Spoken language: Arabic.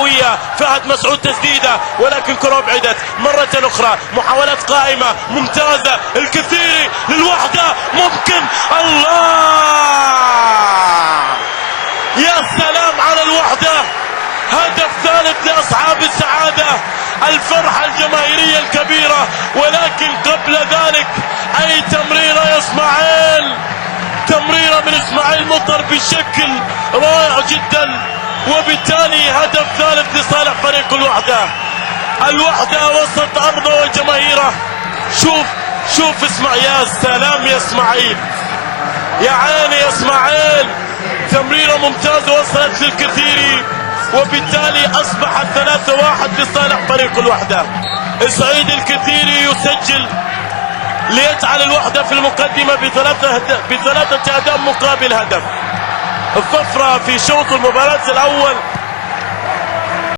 قوية. فهد مسعود تسديدة ولكن كرة ابعدت مرة اخرى. محاولات قائمة ممتازة. الكثيري للوحدة ممكن. الله يا سلام على الوحدة. هدف ثالث لأصحاب السعادة. الفرحة الجماهيرية الكبيرة. ولكن قبل ذلك أي تمريرة يا إسماعيل. تمريرة من إسماعيل مطر بشكل رائع جدا. وبالتالي هدف ثالث لصالح فريق الوحدة. الوحدة وسط أرضه وجماهيره. شوف إسماعيل. يا سلام يا إسماعيل. يا عيني يا إسماعيل. تمريرة ممتازة وصلت للكثيري. وبالتالي أصبحت 3-1 لصالح فريق الوحدة. سعيد الكثيري يسجل ليجعل الوحدة في المقدمة بثلاثة أهداف مقابل هدف. الطفرة في شوط المباراة الأول